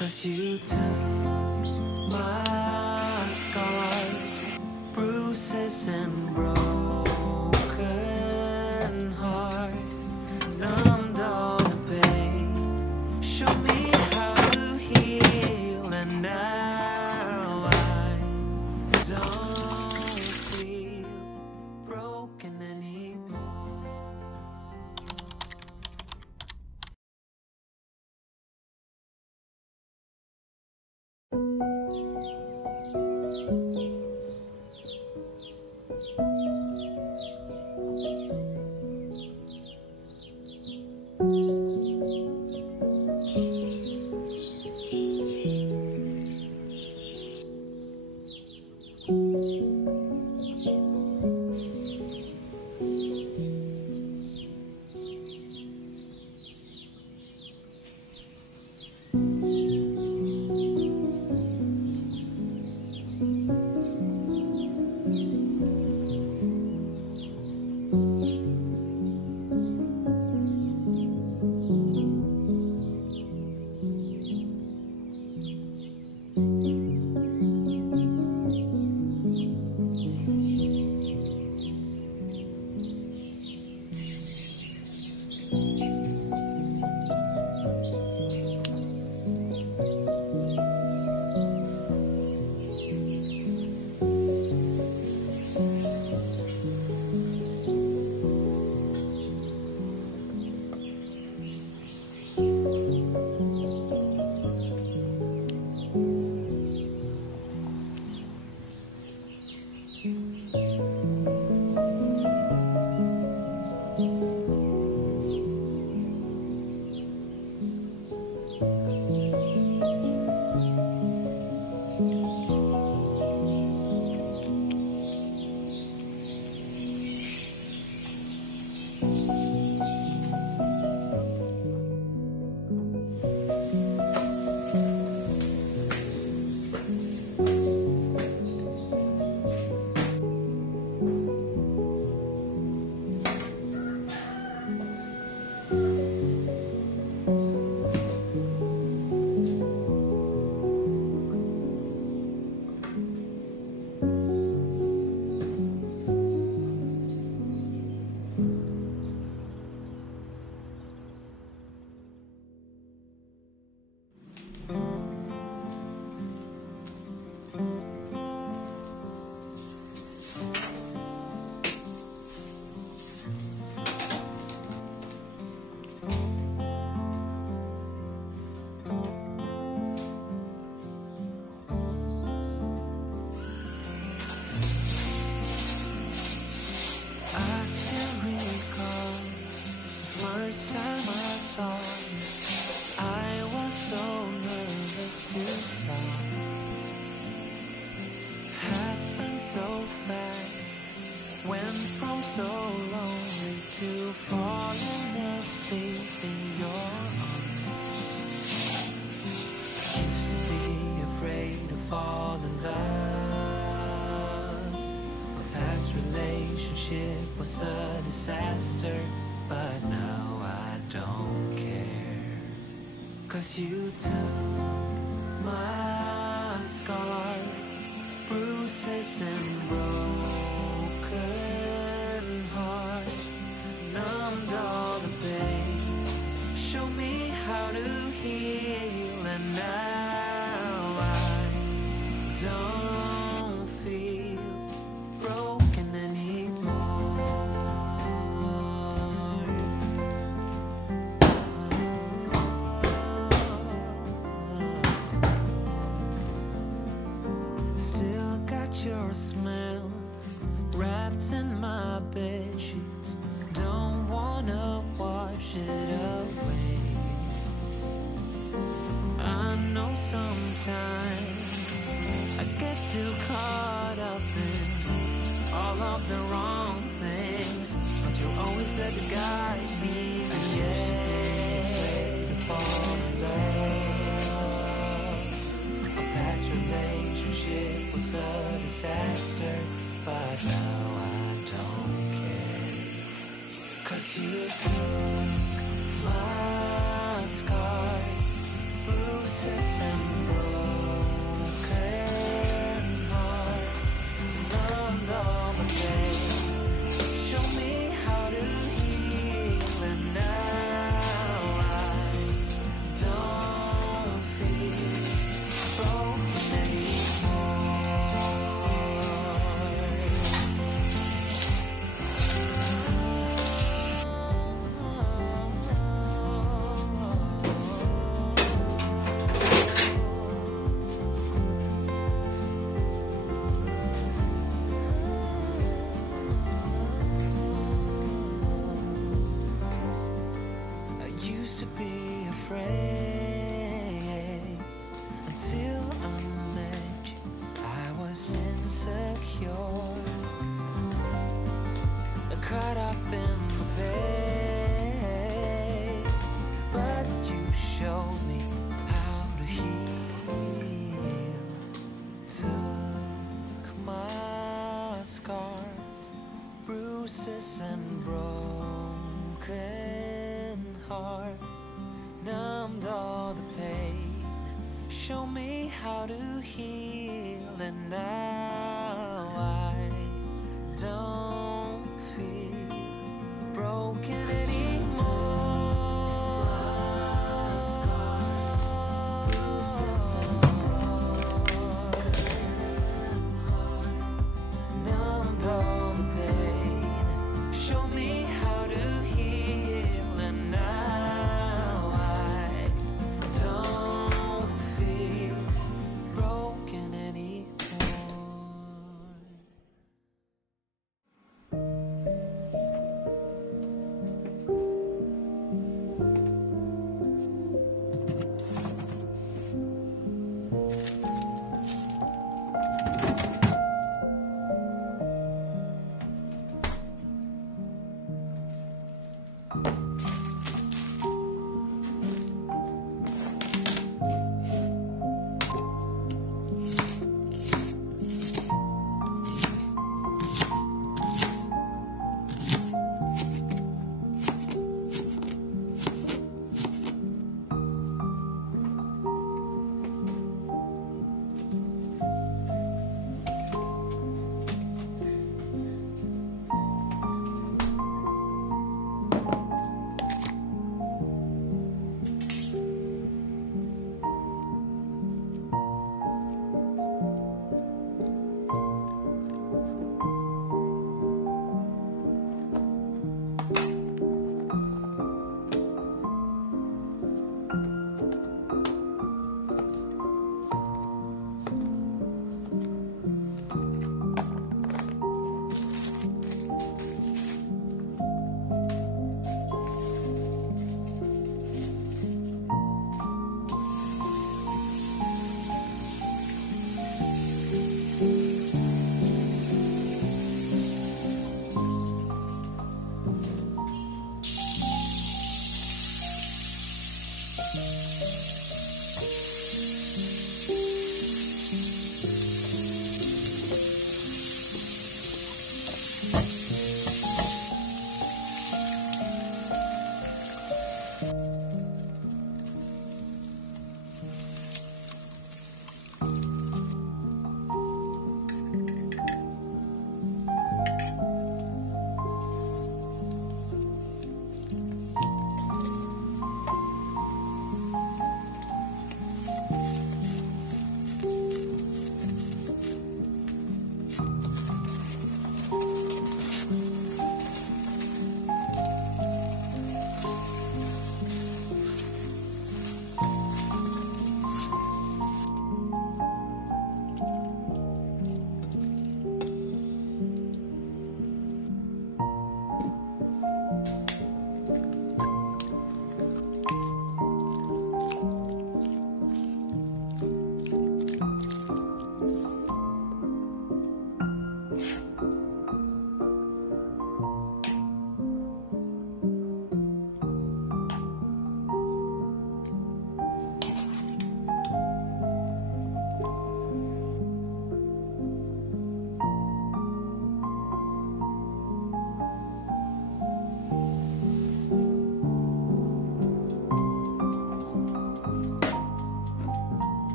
'Cause you took my scars, bruises and broken heart, numbed all the pain, showed me how to heal, and now I don't feel broken anymore. First time I saw you, I was so nervous to talk. Happened so fast, went from so lonely to falling asleep in your arms. Used to be afraid to fall in love. My past relationship was a disaster, but now I don't care. 'Cause you took my scars, bruises and broken heart, numbed all the pain, showed me how to heal, and now I don't feel broken anymore. Still got your smell wrapped in my bed sheets. Don't wanna wash it away. I know sometimes I get too caught up in all of the wrong things, but you're always there to guide me. I used to be afraid to fall in love. A past relationship was a disaster, but now I don't care. 'Cause you took my scars, bruises and scars, bruises and broken heart. Numbed all the pain, show me how to heal, and now I don't feel broken anymore. Numbed all the pain, show me how to heal, and now I don't feel broken anymore.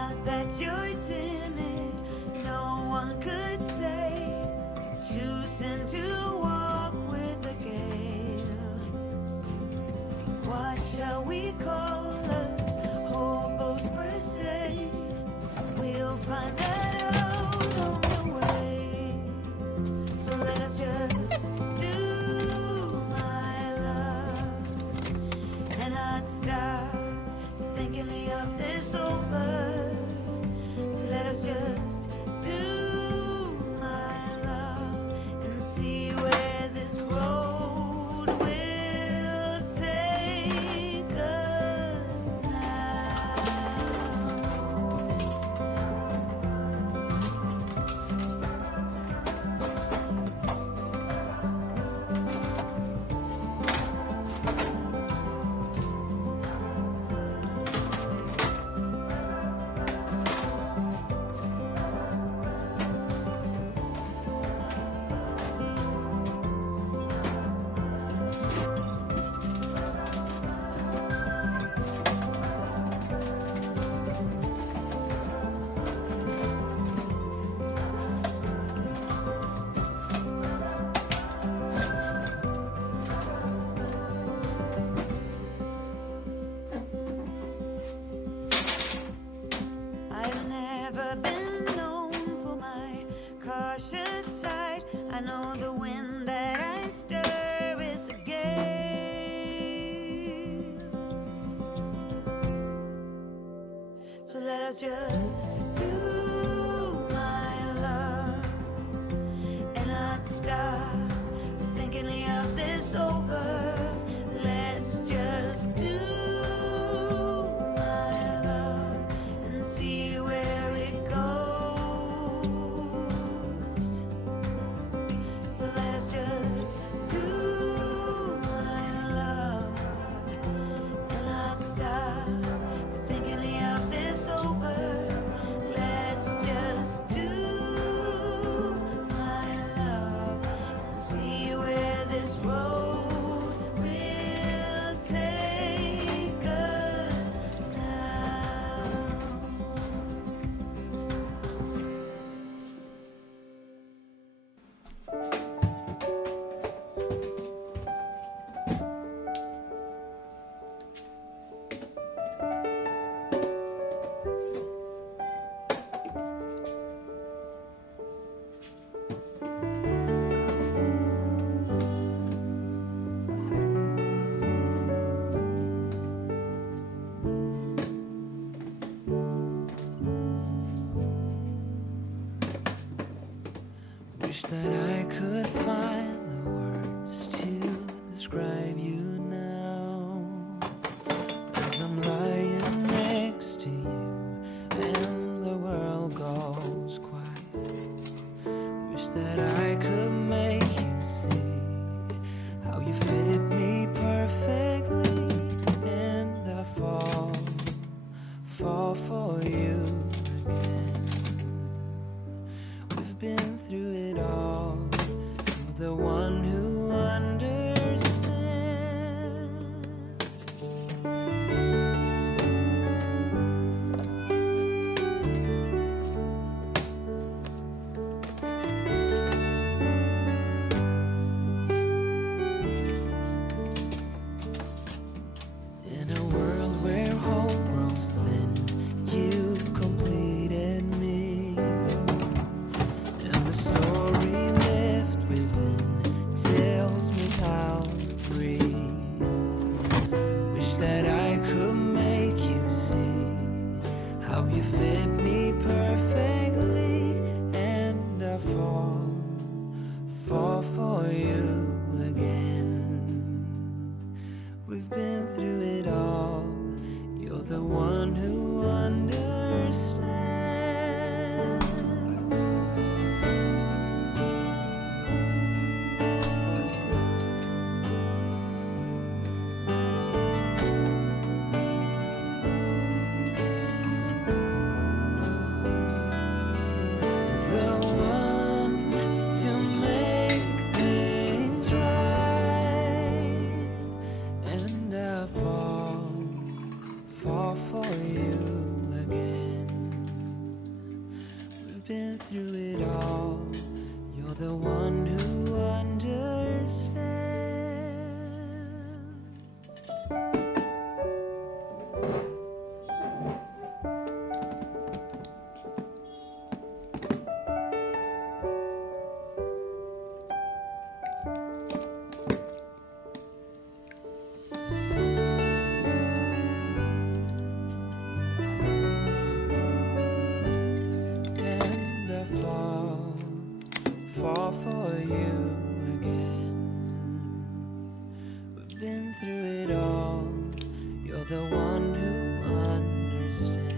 Not that you're timid, no one could say. Choosing to walk with the gale. What shall we call us? Hobos per se. We'll find that out on the way. So let us just do, my love, and not stop thinking of this over. Let us just do, my love, and see where this road will take us now. I've never been known for my cautious side. I know the wind that I stir is a gale. So let us just do, my love, and not stop thinking of this over. Let's just do, my love, and see where it goes. So let us just do, my love, and not stop thinking of this over. Let's just do, my love, and see where this road will take us now. Wish that I could find the words to describe you now, as I'm lying next to you and the world goes quiet. Wish that I could make you see how you fit me perfectly, and I fall for you again. We've been through it all. You're the one who understands. In a world where hope grows thin, you've completed me. And the story left within tells me how to breathe. Wish that I could make you see how you fit me perfectly, and I fall for you again. We've been through it all. You're the one who understands. been through it all. You're the one who understands. Fall for you again. We've been through it all. You're the one who understands.